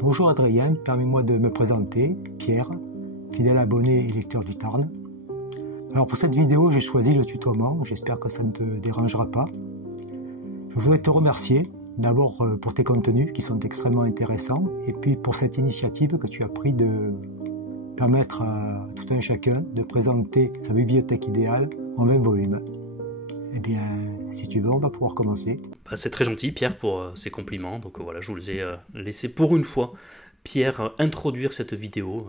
Bonjour Adrien, permets-moi de me présenter, Pierre, fidèle abonné et lecteur du Tarn. Alors pour cette vidéo, j'ai choisi le tutoiement, j'espère que ça ne te dérangera pas. Je voudrais te remercier, d'abord pour tes contenus qui sont extrêmement intéressants, et puis pour cette initiative que tu as prise de permettre à tout un chacun de présenter sa bibliothèque idéale en 20 volumes. Eh bien, si tu veux, on va pouvoir commencer. C'est très gentil, Pierre, pour ces compliments. Donc voilà, je vous ai laissé pour une fois, Pierre, introduire cette vidéo.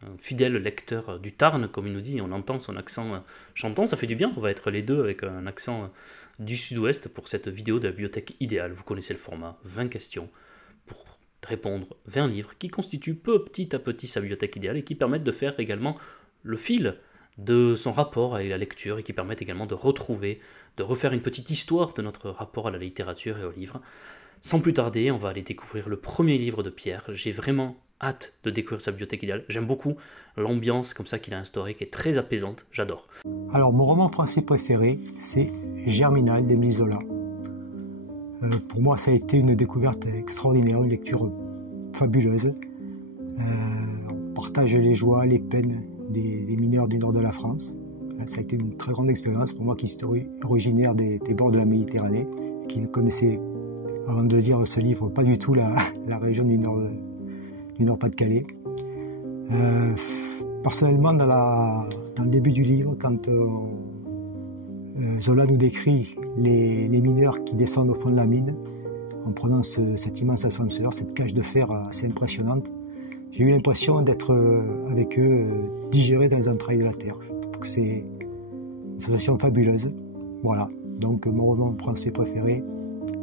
Un fidèle lecteur du Tarn, comme il nous dit, on entend son accent chantant, ça fait du bien. On va être les deux avec un accent du sud-ouest pour cette vidéo de la bibliothèque idéale. Vous connaissez le format, 20 questions pour répondre 20 livres qui constituent petit à petit sa bibliothèque idéale et qui permettent de faire également le fil de son rapport avec la lecture et qui permettent également de retrouver, de refaire une petite histoire de notre rapport à la littérature et aux livres. Sans plus tarder, on va aller découvrir le premier livre de Pierre. J'ai vraiment hâte de découvrir sa bibliothèque idéale. J'aime beaucoup l'ambiance comme ça qu'il a instaurée, qui est très apaisante. J'adore. Alors, mon roman français préféré, c'est Germinal d'Émile Zola. Pour moi, ça a été une découverte extraordinaire, une lecture fabuleuse. On partage les joies, les peines des mineurs du nord de la France. Ça a été une très grande expérience pour moi qui suis originaire des bords de la Méditerranée, qui ne connaissait, avant de lire ce livre, pas du tout la région du Nord-Pas-de-Calais. Personnellement, dans le début du livre, quand Zola nous décrit les mineurs qui descendent au fond de la mine, en prenant cet immense ascenseur, cette cage de fer assez impressionnante, j'ai eu l'impression d'être avec eux, digéré dans les entrailles de la terre. Je trouve que c'est une sensation fabuleuse. Voilà, donc mon roman français préféré,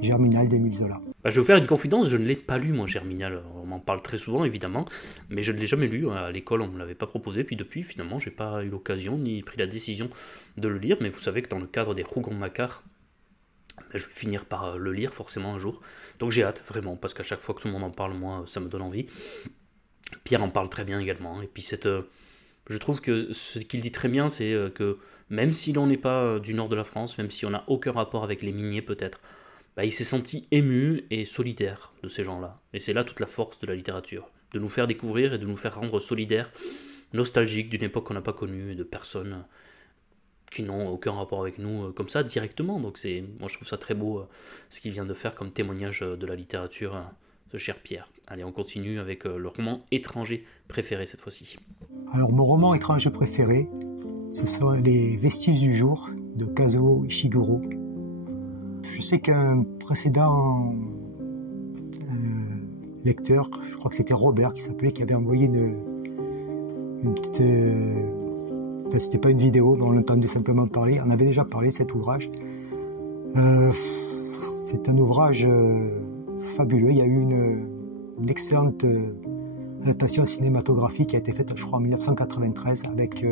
Germinal d'Émile Zola. Je vais vous faire une confidence, je ne l'ai pas lu, moi, Germinal. On m'en parle très souvent, évidemment, mais je ne l'ai jamais lu. À l'école, on ne me l'avait pas proposé, puis depuis, finalement, je n'ai pas eu l'occasion ni pris la décision de le lire, mais vous savez que dans le cadre des Rougon-Macquart, je vais finir par le lire forcément un jour. Donc j'ai hâte, vraiment, parce qu'à chaque fois que tout le monde en parle, moi, ça me donne envie. Pierre en parle très bien également, et puis je trouve que ce qu'il dit très bien, c'est que même si l'on n'est pas du nord de la France, même si on n'a aucun rapport avec les miniers peut-être, il s'est senti ému et solidaire de ces gens-là. Et c'est là toute la force de la littérature, de nous faire découvrir et de nous faire rendre solidaires, nostalgiques d'une époque qu'on n'a pas connue, et de personnes qui n'ont aucun rapport avec nous comme ça directement. Donc moi je trouve ça très beau ce qu'il vient de faire comme témoignage de la littérature, ce cher Pierre. Allez, on continue avec le roman étranger préféré cette fois-ci. Alors mon roman étranger préféré, ce sont Les Vestiges du jour de Kazuo Ishiguro. Je sais qu'un précédent lecteur, je crois que c'était Robert qui s'appelait, qui avait envoyé une petite... Enfin, c'était pas une vidéo, mais on l'entendait simplement parler. On avait déjà parlé de cet ouvrage. C'est un ouvrage fabuleux. Il y a eu une excellente adaptation cinématographique qui a été faite, je crois, en 1993 avec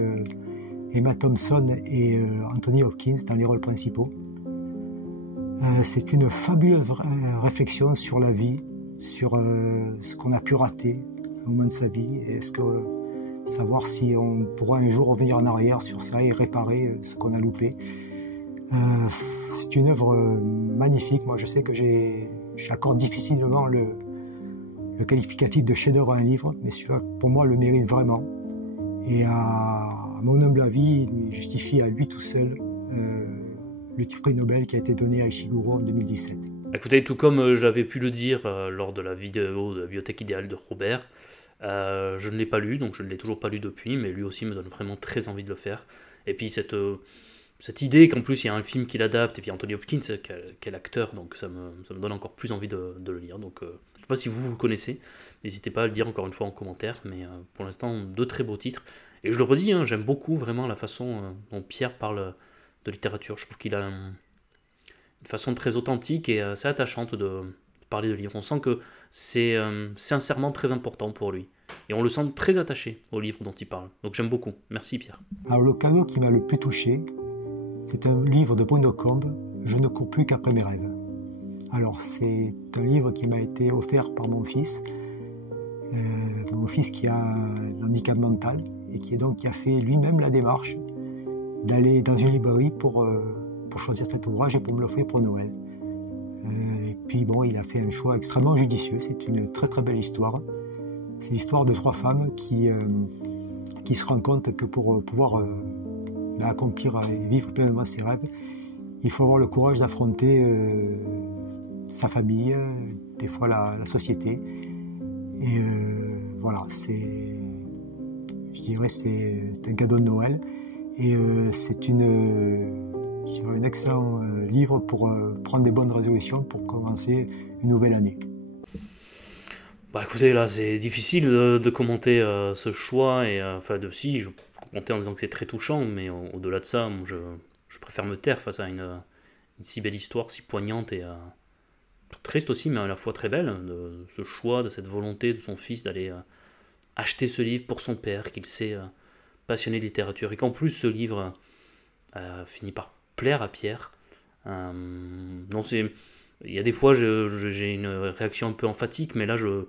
Emma Thompson et Anthony Hopkins dans les rôles principaux. C'est une fabuleuse réflexion sur la vie, sur ce qu'on a pu rater au moment de sa vie, et est-ce que savoir si on pourra un jour revenir en arrière sur ça et réparer ce qu'on a loupé. C'est une œuvre magnifique. Moi, je sais que j'accorde difficilement le qualificatif de chef-d'œuvre à un livre, mais celui-là, pour moi, le mérite vraiment. Et à mon humble avis, il justifie à lui tout seul le prix Nobel qui a été donné à Ishiguro en 2017. Écoutez, tout comme j'avais pu le dire lors de la vidéo de la bibliothèque idéale de Robert, je ne l'ai pas lu, donc je ne l'ai toujours pas lu depuis, mais lui aussi me donne vraiment très envie de le faire. Et puis cette idée qu'en plus il y a un film qui l'adapte, et puis Anthony Hopkins, quel acteur, donc ça me donne encore plus envie de le lire. Donc je ne sais pas si vous le connaissez, n'hésitez pas à le dire encore une fois en commentaire, mais pour l'instant, de très beaux titres. Et je le redis, j'aime beaucoup vraiment la façon dont Pierre parle de littérature. Je trouve qu'il a une façon très authentique et assez attachante de parler de livres. On sent que c'est sincèrement très important pour lui. Et on le sent très attaché au livre dont il parle. Donc j'aime beaucoup. Merci Pierre. Alors le cadeau qui m'a le plus touché, c'est un livre de Bruno Combe, Je ne cours plus qu'après mes rêves. Alors c'est un livre qui m'a été offert par mon fils qui a un handicap mental et qui a fait lui-même la démarche d'aller dans une librairie pour choisir cet ouvrage et pour me l'offrir pour Noël. Et puis bon, il a fait un choix extrêmement judicieux. C'est une très très belle histoire. C'est l'histoire de 3 femmes qui se rendent compte que pour pouvoir accomplir et vivre pleinement ses rêves, il faut avoir le courage d'affronter sa famille, des fois la société. Et voilà, je dirais c'est un cadeau de Noël. Et c'est un excellent livre pour prendre des bonnes résolutions pour commencer une nouvelle année. Bah écoutez, là c'est difficile de commenter ce choix, et si, je peux commenter en disant que c'est très touchant, mais au-delà de ça, moi, je préfère me taire face à une si belle histoire, si poignante et triste aussi, mais à la fois très belle, de ce choix, de cette volonté de son fils d'aller acheter ce livre pour son père, qu'il s'est passionné de littérature, et qu'en plus ce livre finit par plaire à Pierre. Non, il y a des fois j'ai une réaction un peu emphatique, mais là je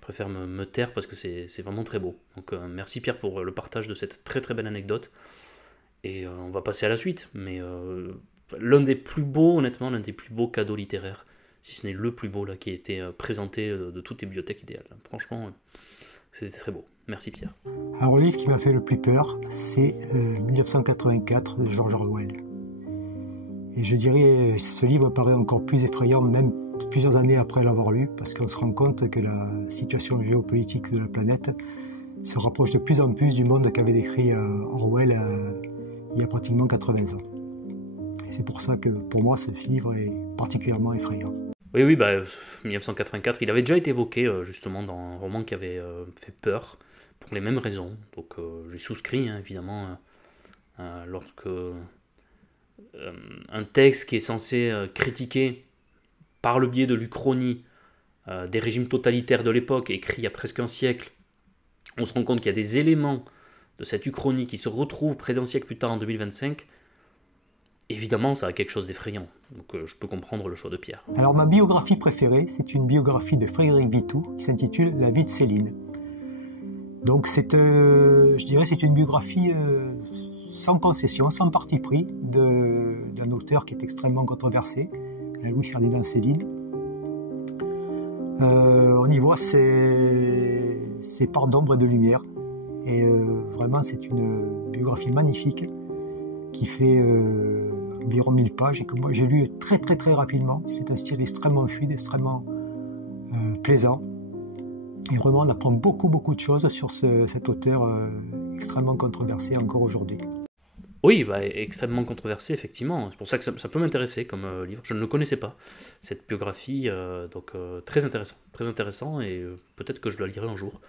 préfère me taire parce que c'est vraiment très beau. Donc merci Pierre pour le partage de cette très très belle anecdote, et on va passer à la suite. Mais l'un des plus beaux, honnêtement, l'un des plus beaux cadeaux littéraires, si ce n'est le plus beau là, qui a été présenté de toutes les bibliothèques idéales. Franchement, c'était très beau. Merci Pierre. Alors, le livre qui m'a fait le plus peur, c'est 1984 de George Orwell. Et je dirais, ce livre paraît encore plus effrayant, même plusieurs années après l'avoir lu, parce qu'on se rend compte que la situation géopolitique de la planète se rapproche de plus en plus du monde qu'avait décrit Orwell il y a pratiquement 80 ans. Et c'est pour ça que, pour moi, ce livre est particulièrement effrayant. Oui, 1984, il avait déjà été évoqué justement dans un roman qui avait fait peur, pour les mêmes raisons. Donc j'ai souscrit, hein, évidemment, lorsque un texte qui est censé critiquer, par le biais de l'Uchronie, des régimes totalitaires de l'époque, écrit il y a presque un siècle, on se rend compte qu'il y a des éléments de cette Uchronie qui se retrouvent près d'un siècle plus tard, en 2025, évidemment, ça a quelque chose d'effrayant. Donc je peux comprendre le choix de Pierre. Alors ma biographie préférée, c'est une biographie de Frédéric Vitou qui s'intitule « La vie de Céline ». Donc je dirais c'est une biographie sans concession, sans parti pris, d'un auteur qui est extrêmement controversé, Louis-Ferdinand Céline. On y voit ses parts d'ombre et de lumière. Et vraiment, c'est une biographie magnifique qui fait environ 1000 pages et que moi j'ai lu très très très rapidement. C'est un style extrêmement fluide, extrêmement plaisant. Et vraiment, on apprend beaucoup de choses sur cet auteur extrêmement controversé encore aujourd'hui. Oui, extrêmement controversé, effectivement. C'est pour ça que ça peut m'intéresser comme livre. Je ne le connaissais pas, cette biographie, donc très intéressant, et peut-être que je la lirai un jour.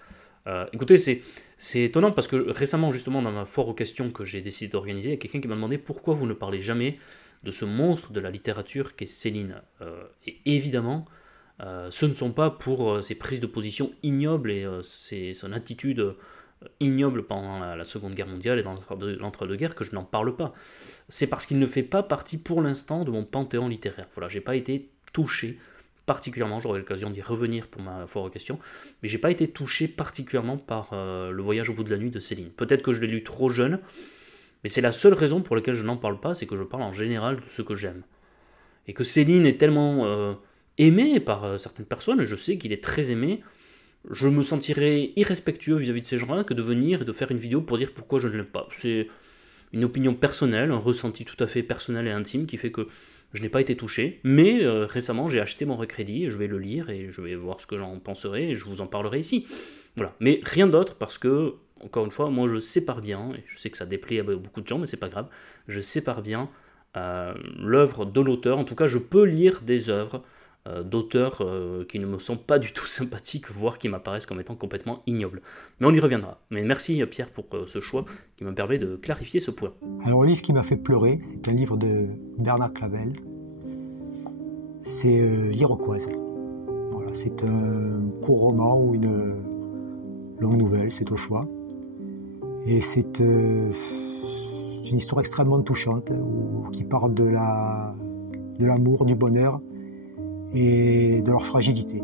Écoutez, c'est étonnant parce que récemment, justement, dans ma foire aux questions que j'ai décidé d'organiser, il y a quelqu'un qui m'a demandé pourquoi vous ne parlez jamais de ce monstre de la littérature qu'est Céline. Et évidemment, ce ne sont pas pour ses prises de position ignobles et son attitude ignoble pendant la Seconde Guerre mondiale et dans l'entre-deux-guerres que je n'en parle pas. C'est parce qu'il ne fait pas partie pour l'instant de mon panthéon littéraire. Voilà, j'ai pas été touché particulièrement, j'aurai l'occasion d'y revenir pour ma foire aux questions, mais j'ai pas été touché particulièrement par Le Voyage au bout de la nuit de Céline. Peut-être que je l'ai lu trop jeune, mais c'est la seule raison pour laquelle je n'en parle pas, c'est que je parle en général de ce que j'aime. Et que Céline est tellement aimé par certaines personnes, et je sais qu'il est très aimé, je me sentirais irrespectueux vis-à-vis de ces gens-là que de venir et de faire une vidéo pour dire pourquoi je ne l'aime pas. C'est une opinion personnelle, un ressenti tout à fait personnel et intime qui fait que je n'ai pas été touché, mais récemment j'ai acheté mon recrédit et je vais le lire et je vais voir ce que j'en penserai et je vous en parlerai ici. Voilà, mais rien d'autre parce que, encore une fois, moi je sépare bien, et je sais que ça déplaît à beaucoup de gens, mais c'est pas grave, je sépare bien l'œuvre de l'auteur. En tout cas, je peux lire des œuvres d'auteurs qui ne me sont pas du tout sympathiques, voire qui m'apparaissent comme étant complètement ignobles. Mais on y reviendra. Mais merci Pierre pour ce choix qui me permet de clarifier ce point. Alors le livre qui m'a fait pleurer, c'est un livre de Bernard Clavel. C'est L'Iroquoise. Voilà, c'est un court roman ou une longue nouvelle, c'est au choix. Et c'est une histoire extrêmement touchante qui parle de l'amour, du bonheur et de leur fragilité.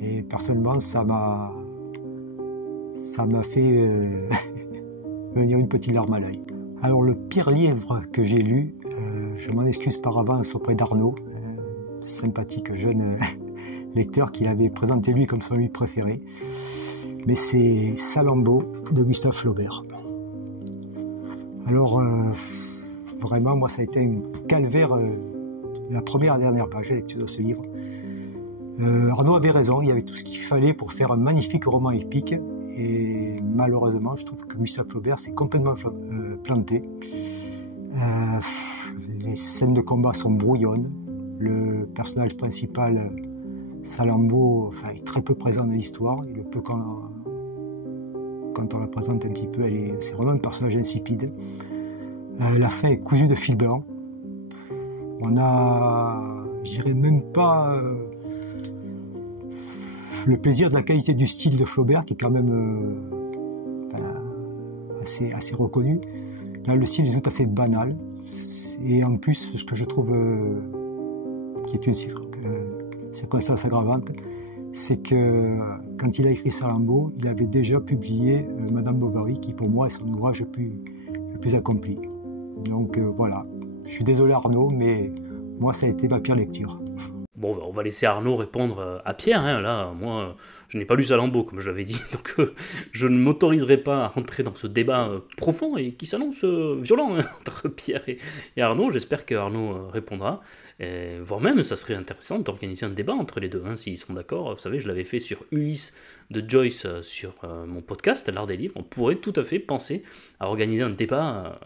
Et personnellement, ça m'a fait venir une petite larme à l'œil. Alors le pire livre que j'ai lu, je m'en excuse par avance auprès d'Arnaud, sympathique jeune lecteur qu'il avait présenté lui comme son livre préféré. Mais c'est Salammbô de Gustave Flaubert. Alors, vraiment, moi, ça a été un calvaire de la première à la dernière page, la lecture de ce livre. Arnaud avait raison, il y avait tout ce qu'il fallait pour faire un magnifique roman épique. Et malheureusement, je trouve que Gustave Flaubert s'est complètement planté. Les scènes de combat sont brouillonnes. Le personnage principal, Salammbô, est très peu présent dans l'histoire. Il est peu quand on la présente un petit peu, c'est vraiment un personnage insipide. La fin est cousue de fil blanc. On a, je dirais même pas le plaisir de la qualité du style de Flaubert, qui est quand même assez reconnu. Là, le style est tout à fait banal. Et en plus, ce que je trouve qui est une circonstance aggravante, c'est que quand il a écrit Salammbô, il avait déjà publié Madame Bovary, qui pour moi est son ouvrage le plus accompli. Donc voilà, je suis désolé Arnaud, mais moi ça a été ma pire lecture. Bon, on va laisser Arnaud répondre à Pierre. Hein. Là, moi, je n'ai pas lu Salammbô, comme je l'avais dit, donc je ne m'autoriserai pas à rentrer dans ce débat profond et qui s'annonce violent entre Pierre et Arnaud. J'espère que Arnaud répondra. Voire même, ça serait intéressant d'organiser un débat entre les deux, s'ils sont d'accord. Vous savez, je l'avais fait sur Ulysse de Joyce sur mon podcast, L'Art des Livres. On pourrait tout à fait penser à organiser un débat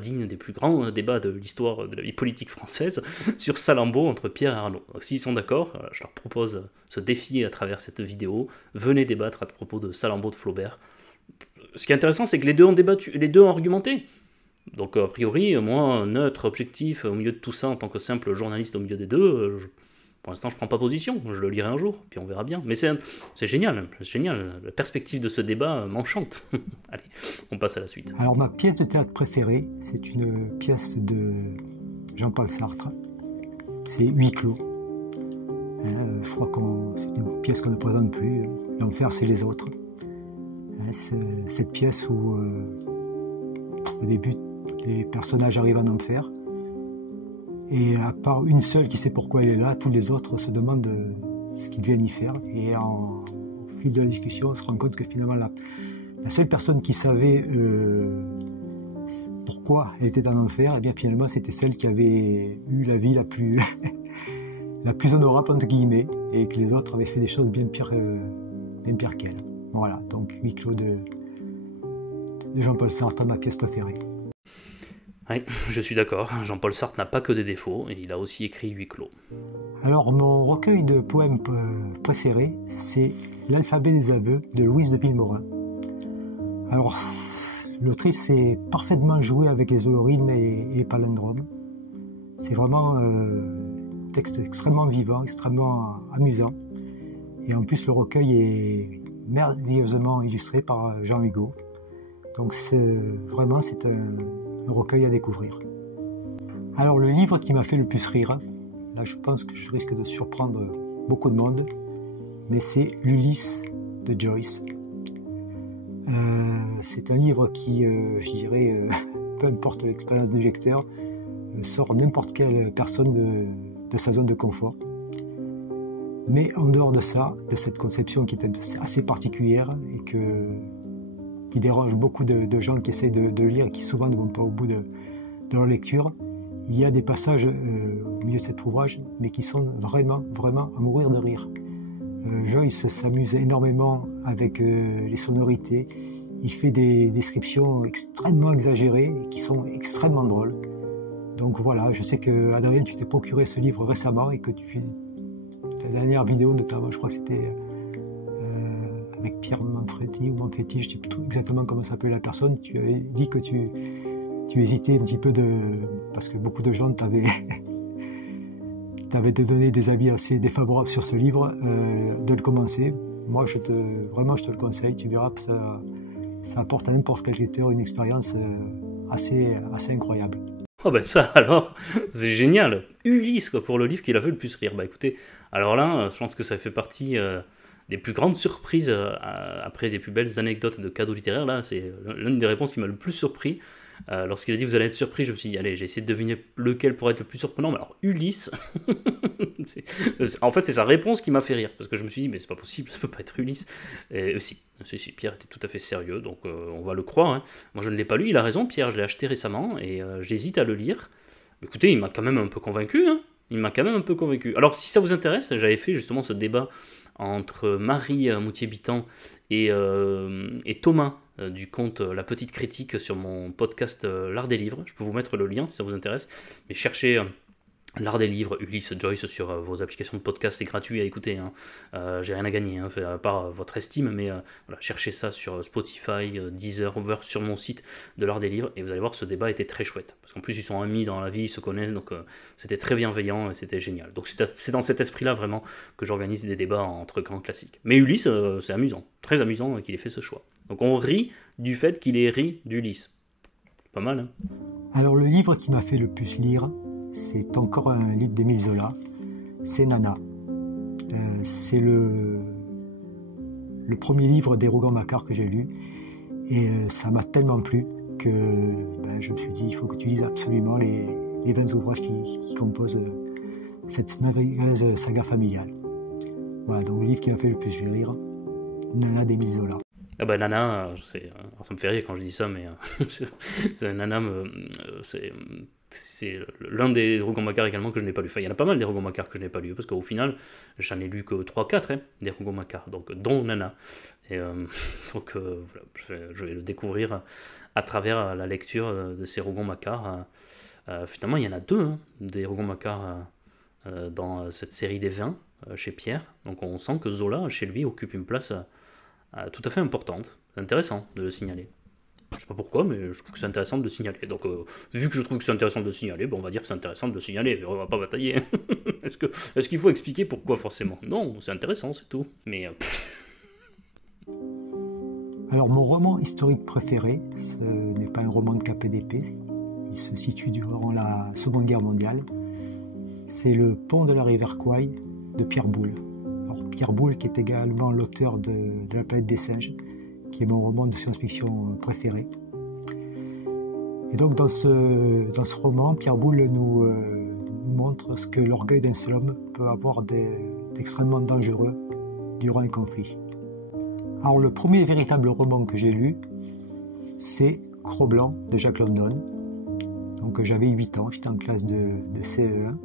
digne des plus grands débats de l'histoire de la vie politique française sur Salammbô entre Pierre et Arnaud. Donc, s'ils sont d'accord, je leur propose ce défi à travers cette vidéo. Venez débattre à propos de Salammbô de Flaubert. Ce qui est intéressant, c'est que les deux ont débattu, les deux ont argumenté. Donc a priori, moi, neutre, objectif, au milieu de tout ça, en tant que simple journaliste au milieu des deux, pour l'instant je prends pas position, je le lirai un jour, puis on verra bien. Mais c'est génial, la perspective de ce débat m'enchante. Allez, on passe à la suite. Alors ma pièce de théâtre préférée, c'est une pièce de Jean-Paul Sartre, c'est Huis clos. Je crois que c'est une pièce qu'on ne présente plus, L'enfer c'est les autres. C'est cette pièce où au début les personnages arrivent en enfer et à part une seule qui sait pourquoi elle est là, tous les autres se demandent ce qu'ils viennent y faire, et au fil de la discussion on se rend compte que finalement la seule personne qui savait pourquoi elle était en enfer, et bien finalement c'était celle qui avait eu la vie la plus honorable entre guillemets, et que les autres avaient fait des choses bien pires qu'elle. Voilà, donc Huis clos de Jean-Paul Sartre, ma pièce préférée. Oui, je suis d'accord, Jean-Paul Sartre n'a pas que des défauts, et il a aussi écrit Huis clos. Alors mon recueil de poèmes préféré, c'est L'Alphabet des aveux de Louise de Villemorin. Alors l'autrice sait parfaitement jouer avec les holorhythmes et les palindromes. C'est vraiment un texte extrêmement vivant, extrêmement amusant, et en plus le recueil est merveilleusement illustré par Jean Hugo. Donc c'est un recueil à découvrir. Alors le livre qui m'a fait le plus rire, là je pense que je risque de surprendre beaucoup de monde, mais c'est l'Ulysse de Joyce. C'est un livre qui, je dirais, peu importe l'expérience du lecteur, sort n'importe quelle personne de sa zone de confort. Mais en dehors de ça, de cette conception qui est assez particulière et qui dérange beaucoup de gens qui essayent de lire et qui souvent ne vont pas au bout de leur lecture, il y a des passages au milieu de cet ouvrage, mais qui sont vraiment, vraiment à mourir de rire. Joyce s'amuse énormément avec les sonorités. Il fait des descriptions extrêmement exagérées et qui sont extrêmement drôles. Donc voilà, je sais que Adrien, tu t'es procuré ce livre récemment et que la dernière vidéo notamment, je crois que c'était avec Pierre Manfredi ou Manfredi, je ne sais plus exactement comment s'appelait la personne. Tu avais dit que tu hésitais un petit peu parce que beaucoup de gens t'avaient donné des avis assez défavorables sur ce livre, de le commencer. Moi, je te le conseille. Tu verras que ça apporte à n'importe quel lecteur une expérience assez incroyable. Oh ben ça alors, c'est génial. Ulysse quoi, pour le livre qui l'a fait le plus rire. Bah écoutez, alors là, je pense que ça fait partie des plus grandes surprises après des plus belles anecdotes de cadeaux littéraires. Là, c'est l'une des réponses qui m'a le plus surpris. Lorsqu'il a dit vous allez être surpris, je me suis dit allez, j'ai essayé de deviner lequel pourrait être le plus surprenant. Mais alors Ulysse, en fait c'est sa réponse qui m'a fait rire parce que je me suis dit mais c'est pas possible, ça peut pas être Ulysse. Et si, Pierre était tout à fait sérieux, donc on va le croire. Hein. Moi je ne l'ai pas lu, il a raison Pierre, je l'ai acheté récemment et j'hésite à le lire. Écoutez, il m'a quand même un peu convaincu. Hein. Il m'a quand même un peu convaincu. Alors si ça vous intéresse, j'avais fait justement ce débat entre Marie Moutier-Bitan et Thomas du compte La Petite Critique sur mon podcast L'Art des Livres. Je peux vous mettre le lien si ça vous intéresse. Mais cherchez L'Art des Livres, Ulysse Joyce sur vos applications de podcast, c'est gratuit à écouter. Hein. J'ai rien à gagner, hein, à part votre estime, mais voilà, cherchez ça sur Spotify, Deezer, over sur mon site de l'Art des Livres, et vous allez voir, ce débat était très chouette. Parce qu'en plus, ils sont amis dans la vie, ils se connaissent, donc c'était très bienveillant et c'était génial. Donc c'est dans cet esprit-là vraiment que j'organise des débats entre grands classiques. Mais Ulysse, c'est amusant, très amusant qu'il ait fait ce choix. Donc on rit du fait qu'il ait ri d'Ulysse. Pas mal, hein. Alors le livre qui m'a fait le plus lire, c'est encore un livre d'Émile Zola, c'est Nana. C'est le premier livre des Rougon-Macquart que j'ai lu et ça m'a tellement plu que je me suis dit il faut que tu lises absolument les 20 ouvrages qui composent cette merveilleuse saga familiale. Voilà, donc le livre qui m'a fait le plus rire, Nana d'Émile Zola. Ah bah Nana, ça me fait rire quand je dis ça, mais Nana, c'est l'un des Rougon-Macquart également que je n'ai pas lu. Enfin, il y en a pas mal des Rougon-Macquart que je n'ai pas lu, parce qu'au final, j'en ai lu que 3-4 des Rougon-Macquart, donc dont Nana. Et donc voilà, je vais le découvrir à travers la lecture de ces Rougon-Macquart. Finalement, il y en a deux des Rougon-Macquart dans cette série des 20 chez Pierre. Donc on sent que Zola, chez lui, occupe une place tout à fait importante. C'est intéressant de le signaler. Je sais pas pourquoi, mais je trouve que c'est intéressant de le signaler. Donc, vu que je trouve que c'est intéressant de le signaler, on va dire que c'est intéressant de le signaler. On va pas batailler. Est-ce qu'il faut expliquer pourquoi forcément? Non, c'est intéressant, c'est tout. Mais Alors, mon roman historique préféré, ce n'est pas un roman de KPDP. Il se situe durant la Seconde Guerre mondiale. C'est Le Pont de la rivière Kwai de Pierre Boulle. Alors, Pierre Boulle, qui est également l'auteur de La planète des singes, qui est mon roman de science-fiction préféré. Et donc dans ce roman, Pierre Boulle nous montre ce que l'orgueil d'un seul homme peut avoir d'extrêmement dangereux durant un conflit. Alors le premier véritable roman que j'ai lu, c'est Cro-Blanc de Jack London. Donc j'avais 8 ans, j'étais en classe de CE1,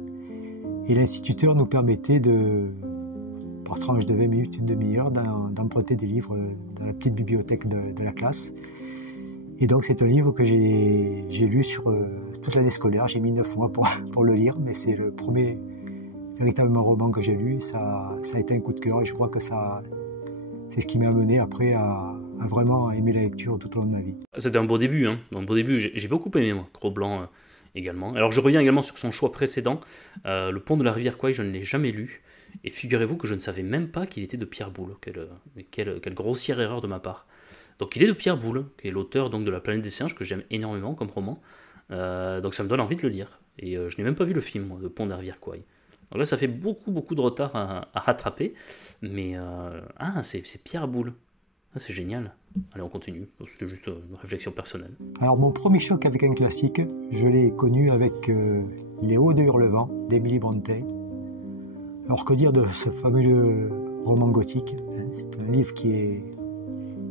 et l'instituteur nous permettait par tranche de 20 minutes, une demi-heure, d'emprunter des livres dans la petite bibliothèque de la classe. Et donc c'est un livre que j'ai lu sur toute l'année scolaire. J'ai mis 9 mois pour le lire, mais c'est le premier véritablement roman que j'ai lu. Et ça a été un coup de cœur et je crois que c'est ce qui m'a amené après à vraiment aimer la lecture tout au long de ma vie. C'était un beau début. Un beau début. J'ai beaucoup aimé, moi, Cro-Blanc également. Alors je reviens également sur son choix précédent. Le Pont de la rivière Kwai, je ne l'ai jamais lu. Et figurez-vous que je ne savais même pas qu'il était de Pierre Boulle. Quelle grossière erreur de ma part. Donc il est de Pierre Boulle, qui est l'auteur donc, de La planète des singes, que j'aime énormément comme roman. Donc ça me donne envie de le lire. Et je n'ai même pas vu le film, moi, Le Pont de la rivière Kwai. Donc là, ça fait beaucoup de retard à rattraper. Mais c'est Pierre Boulle. C'est génial. Allez, on continue. C'était juste une réflexion personnelle. Alors mon premier choc avec un classique, je l'ai connu avec Les Hauts de Hurlevent d'Émilie Brontë. Alors que dire de ce fameux roman gothique? C'est un livre qui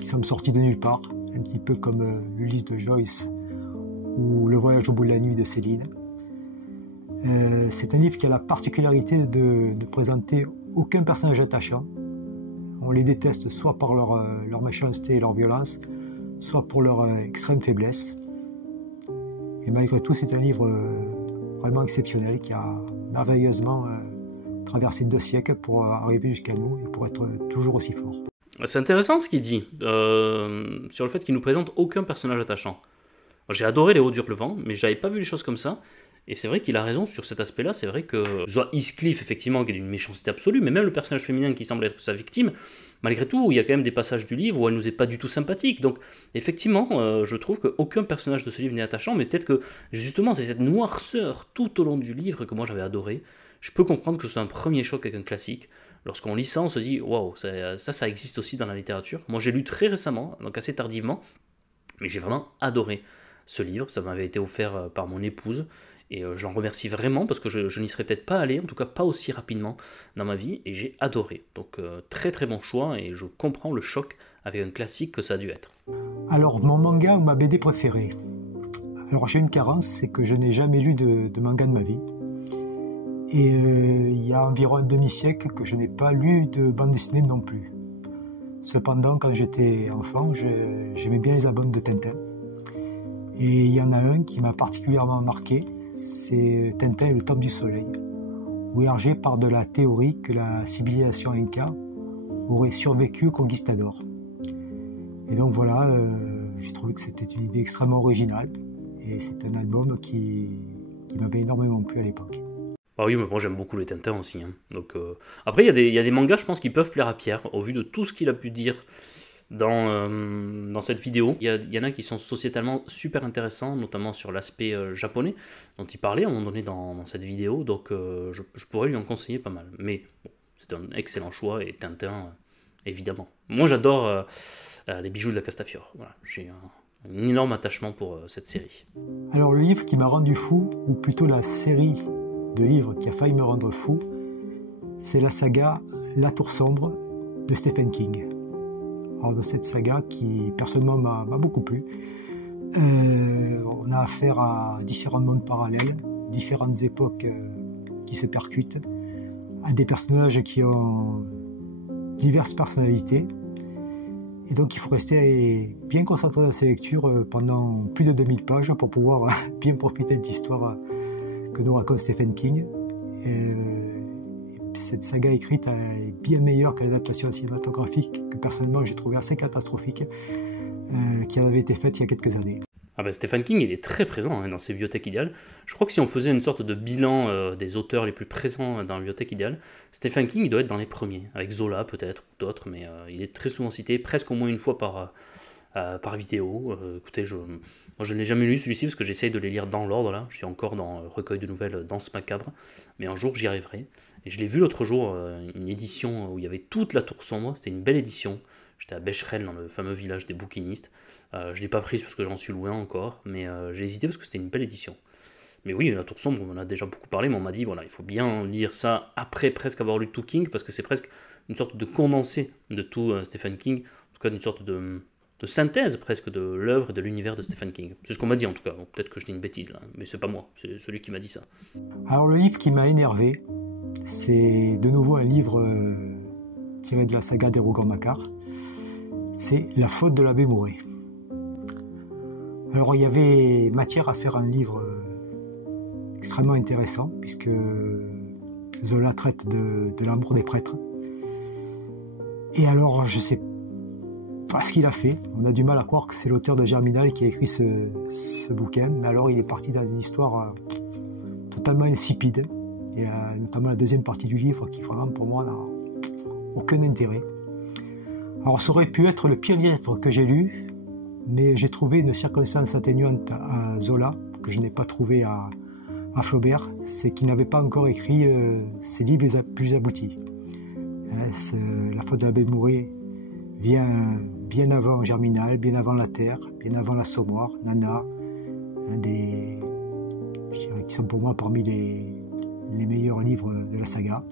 semble sorti de nulle part, un petit peu comme l'Ulysse de Joyce ou Le Voyage au bout de la nuit de Céline. C'est un livre qui a la particularité de présenter aucun personnage attachant. On les déteste soit par leur méchanceté et leur violence, soit pour leur extrême faiblesse. Et malgré tout, c'est un livre vraiment exceptionnel qui a merveilleusement traversé 2 siècles pour arriver jusqu'à nous et pour être toujours aussi fort. C'est intéressant ce qu'il dit sur le fait qu'il nous présente aucun personnage attachant. J'ai adoré Les Hauts d'Hurlevent, mais j'avais pas vu les choses comme ça. Et c'est vrai qu'il a raison sur cet aspect-là. C'est vrai que soit Heathcliff, effectivement, qui est d'une méchanceté absolue, mais même le personnage féminin qui semble être sa victime, malgré tout, il y a quand même des passages du livre où elle nous est pas du tout sympathique. Donc, effectivement, je trouve qu'aucun personnage de ce livre n'est attachant, mais peut-être que, justement, c'est cette noirceur tout au long du livre que moi j'avais adoré. Je peux comprendre que ce soit un premier choc avec un classique. Lorsqu'on lit ça, on se dit « Waouh, ça existe aussi dans la littérature ». Moi, j'ai lu très récemment, donc assez tardivement, mais j'ai vraiment adoré ce livre. Ça m'avait été offert par mon épouse. Et j'en remercie vraiment parce que je n'y serais peut-être pas allé, en tout cas pas aussi rapidement dans ma vie, et j'ai adoré. Donc très très bon choix, et je comprends le choc avec un classique que ça a dû être. Alors, mon manga ou ma BD préférée. Alors, j'ai une carence, c'est que je n'ai jamais lu de manga de ma vie. Et il y a environ un demi-siècle que je n'ai pas lu de bande dessinée non plus. Cependant, quand j'étais enfant, j'aimais bien les albums de Tintin. Et il y en a un qui m'a particulièrement marqué, c'est Tintin et le Temple du Soleil, où Hergé part de la théorie que la civilisation Inca aurait survécu aux conquistadors. Et donc voilà, j'ai trouvé que c'était une idée extrêmement originale, et c'est un album qui m'avait énormément plu à l'époque. Ah oui, mais moi j'aime beaucoup les Tintins aussi. Hein. Donc, après, il y a des mangas, je pense, qui peuvent plaire à Pierre, au vu de tout ce qu'il a pu dire dans cette vidéo. Il y en a qui sont sociétalement super intéressants, notamment sur l'aspect japonais, dont il parlait à un moment donné dans cette vidéo, donc je pourrais lui en conseiller pas mal. Mais bon, c'est un excellent choix, et Tintin, évidemment. Moi j'adore les bijoux de la Castafiore. Voilà, j'ai un énorme attachement pour cette série. Alors le livre qui m'a rendu fou, ou plutôt la série de livres qui a failli me rendre fou, c'est la saga La Tour Sombre de Stephen King. Alors de cette saga qui personnellement m'a beaucoup plu. On a affaire à différents mondes parallèles, différentes époques qui se percutent, à des personnages qui ont diverses personnalités. Et donc il faut rester bien concentré dans ces lectures pendant plus de 2000 pages pour pouvoir bien profiter de l'histoire que nous raconte Stephen King. Cette saga écrite est bien meilleure que l'adaptation cinématographique que personnellement j'ai trouvé assez catastrophique, qui avait été faite il y a quelques années. Ah ben Stephen King, il est très présent dans ses bibliothèques idéales. Je crois que si on faisait une sorte de bilan des auteurs les plus présents dans la bibliothèque idéale, Stephen King il doit être dans les premiers, avec Zola peut-être, ou d'autres, mais il est très souvent cité, presque au moins une fois par vidéo. Écoutez, moi je ne l'ai jamais lu celui-ci parce que j'essaye de les lire dans l'ordre là. Je suis encore dans recueil de nouvelles Danse macabre, mais un jour j'y arriverai. Et je l'ai vu l'autre jour, une édition où il y avait toute la Tour Sombre. C'était une belle édition. J'étais à Becherel, dans le fameux village des bouquinistes. Je ne l'ai pas prise parce que j'en suis loin encore, mais j'ai hésité parce que c'était une belle édition. Mais oui, la Tour Sombre, on en a déjà beaucoup parlé, mais on m'a dit voilà, il faut bien lire ça après presque avoir lu tout King, parce que c'est presque une sorte de condensé de tout Stephen King, en tout cas une sorte de synthèse presque de l'œuvre et de l'univers de Stephen King. C'est ce qu'on m'a dit en tout cas. Bon, peut-être que je dis une bêtise là, mais c'est pas moi, c'est celui qui m'a dit ça. Alors le livre qui m'a énervé, c'est de nouveau un livre tiré de la saga des Rougon-Macquart. C'est La faute de l'abbé Mouret. Alors il y avait matière à faire un livre extrêmement intéressant, puisque Zola traite de l'amour des prêtres. Et alors je sais pas ce qu'il a fait. On a du mal à croire que c'est l'auteur de Germinal qui a écrit ce bouquin. Mais alors il est parti dans une histoire totalement insipide. Et notamment la deuxième partie du livre qui vraiment pour moi n'a aucun intérêt. Alors ça aurait pu être le pire livre que j'ai lu, mais j'ai trouvé une circonstance atténuante à Zola que je n'ai pas trouvé à Flaubert, c'est qu'il n'avait pas encore écrit ses livres les plus aboutis. La faute de l'abbé Mouret vient bien avant Germinal, bien avant La Terre, bien avant l'Assommoir, Nana, je dirais qui sont pour moi parmi les meilleurs livres de la saga.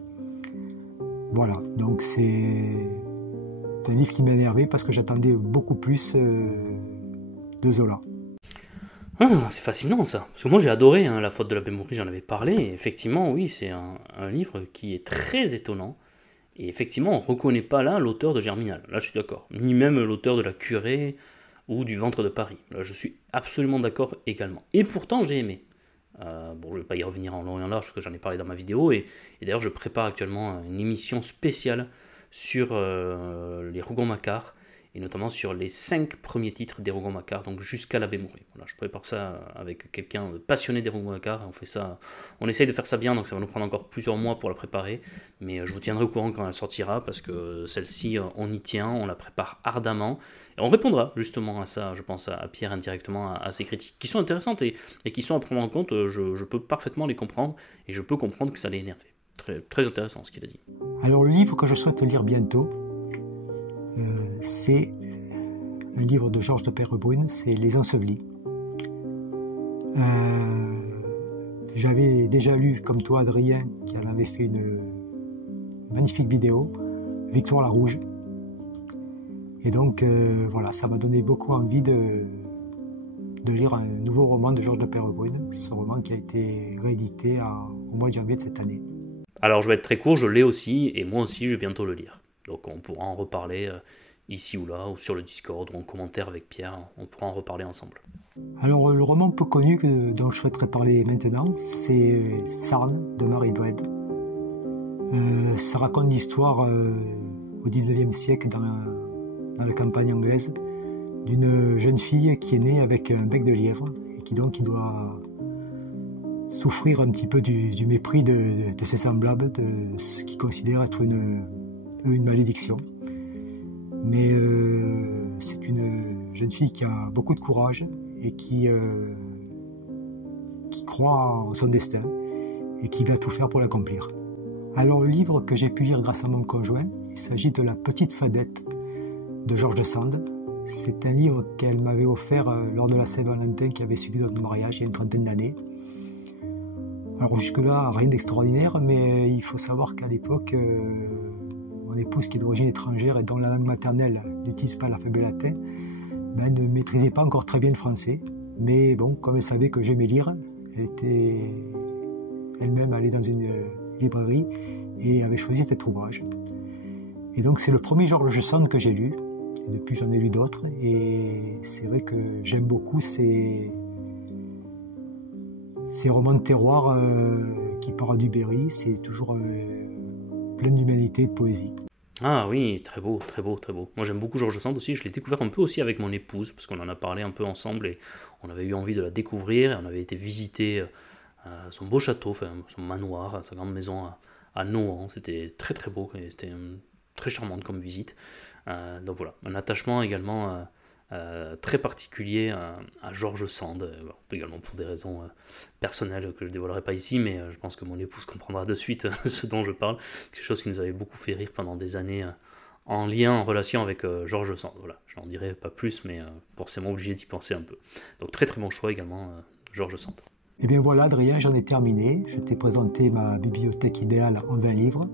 Voilà, donc c'est un livre qui m'a énervé parce que j'attendais beaucoup plus de Zola. Ah, c'est fascinant ça, parce que moi j'ai adoré La faute de l'abbé Mouret, j'en avais parlé, et effectivement oui, c'est un livre qui est très étonnant, et effectivement on ne reconnaît pas là l'auteur de Germinal, là je suis d'accord, ni même l'auteur de La Curée ou du Ventre de Paris, là je suis absolument d'accord également, et pourtant j'ai aimé. Bon, je ne vais pas y revenir en long et en large parce que j'en ai parlé dans ma vidéo, et d'ailleurs je prépare actuellement une émission spéciale sur les Rougon-Macquart, et notamment sur les 5 premiers titres des Rougon-Macquart, donc jusqu'à l'abbé Mouret. Voilà, je prépare ça avec quelqu'un de passionné des Rougon-Macquart, on essaye de faire ça bien, donc ça va nous prendre encore plusieurs mois pour la préparer, mais je vous tiendrai au courant quand elle sortira, parce que celle-ci, on y tient, on la prépare ardemment, et on répondra justement à ça, je pense à Pierre indirectement, à ces critiques, qui sont intéressantes et qui sont à prendre en compte, je peux parfaitement les comprendre, et je peux comprendre que ça l'ait énervé. Très, très intéressant ce qu'il a dit. Alors le livre que je souhaite lire bientôt, c'est un livre de Georges de Perrebrune, c'est Les Ensevelis. J'avais déjà lu, comme toi Adrien, qui en avait fait une magnifique vidéo, Victoire la Rouge. Et donc voilà, ça m'a donné beaucoup envie de lire un nouveau roman de Georges de Perrebrune, ce roman qui a été réédité au mois de janvier de cette année. Alors je vais être très court, je l'ai aussi, et moi aussi je vais bientôt le lire. Donc on pourra en reparler ici ou là, ou sur le Discord, ou en commentaire avec Pierre, on pourra en reparler ensemble. Alors le roman peu connu dont je souhaiterais parler maintenant, c'est Sarn de Marie Webb. Ça raconte l'histoire au 19e siècle dans la campagne anglaise d'une jeune fille qui est née avec un bec de lièvre et qui doit souffrir un petit peu du mépris de ses semblables, de ce qu'ils considèrent être une malédiction. Mais c'est une jeune fille qui a beaucoup de courage et qui croit en son destin et qui va tout faire pour l'accomplir. Alors le livre que j'ai pu lire grâce à mon conjoint, il s'agit de La Petite Fadette de Georges de Sand. C'est un livre qu'elle m'avait offert lors de la Saint-Valentin qui avait suivi notre mariage il y a une trentaine d'années. Alors jusque-là, rien d'extraordinaire, mais il faut savoir qu'à l'époque, mon épouse qui est d'origine étrangère et dont la langue maternelle n'utilise pas l'alphabet latin, ne maîtrisait pas encore très bien le français. Mais bon, comme elle savait que j'aimais lire, elle était elle-même allée dans une librairie et avait choisi cet ouvrage. Et donc c'est le premier Georges Sand que j'ai lu. Et depuis j'en ai lu d'autres et c'est vrai que j'aime beaucoup ces romans de terroir qui parlent du Berry. C'est toujours plein d'humanité et de poésie. Ah oui, très beau, très beau, très beau. Moi j'aime beaucoup Georges Sand aussi, je l'ai découvert un peu aussi avec mon épouse, parce qu'on en a parlé un peu ensemble et on avait eu envie de la découvrir, et on avait été visiter son beau château, enfin son manoir, sa grande maison à Nohant, c'était très très beau, et c'était très charmante comme visite. Donc voilà, un attachement également très particulier à Georges Sand, également pour des raisons personnelles que je ne dévoilerai pas ici, mais je pense que mon épouse comprendra de suite ce dont je parle, quelque chose qui nous avait beaucoup fait rire pendant des années en lien, en relation avec Georges Sand. Voilà, je n'en dirai pas plus, mais forcément obligé d'y penser un peu. Donc très très bon choix également, Georges Sand. Et bien voilà Adrien, j'en ai terminé, je t'ai présenté ma bibliothèque idéale en 20 livres.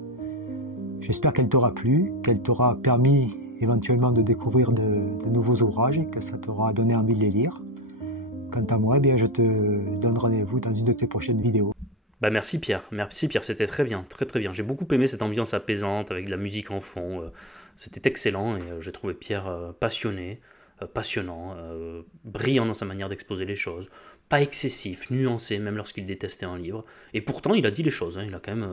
J'espère qu'elle t'aura plu, qu'elle t'aura permis éventuellement de découvrir de nouveaux ouvrages et que ça t'aura donné envie de les lire. Quant à moi, je te donne rendez-vous dans une de tes prochaines vidéos. Merci Pierre, c'était très bien, très très bien. J'ai beaucoup aimé cette ambiance apaisante avec de la musique en fond, c'était excellent et j'ai trouvé Pierre passionné, passionnant, brillant dans sa manière d'exposer les choses, pas excessif, nuancé même lorsqu'il détestait un livre, et pourtant il a dit les choses, il a quand même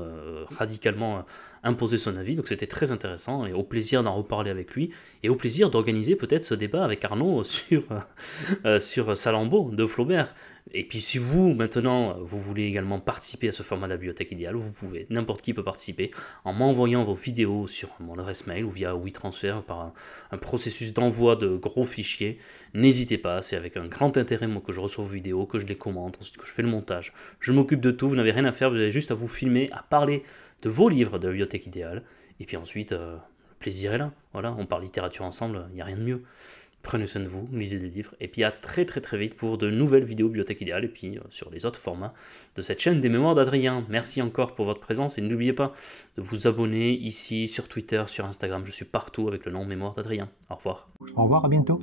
radicalement imposé son avis, donc c'était très intéressant, et au plaisir d'en reparler avec lui, et au plaisir d'organiser peut-être ce débat avec Arnaud sur Salammbô de Flaubert. Et puis si vous, maintenant, vous voulez également participer à ce format de la bibliothèque idéale, vous pouvez, n'importe qui peut participer, en m'envoyant vos vidéos sur mon adresse mail ou via WeTransfer par un processus d'envoi de gros fichiers. N'hésitez pas, c'est avec un grand intérêt moi, que je reçois vos vidéos, que je les commente, ensuite que je fais le montage. Je m'occupe de tout, vous n'avez rien à faire, vous avez juste à vous filmer, à parler de vos livres de la bibliothèque idéale. Et puis ensuite, le plaisir est là. Voilà, on parle littérature ensemble, il n'y a rien de mieux. Prenez soin de vous, lisez des livres, et puis à très très très vite pour de nouvelles vidéos Bibliothèque Idéale, et puis sur les autres formats de cette chaîne des Mémoires d'Adrien. Merci encore pour votre présence, et n'oubliez pas de vous abonner ici, sur Twitter, sur Instagram, je suis partout avec le nom Mémoires d'Adrien. Au revoir. Au revoir, à bientôt.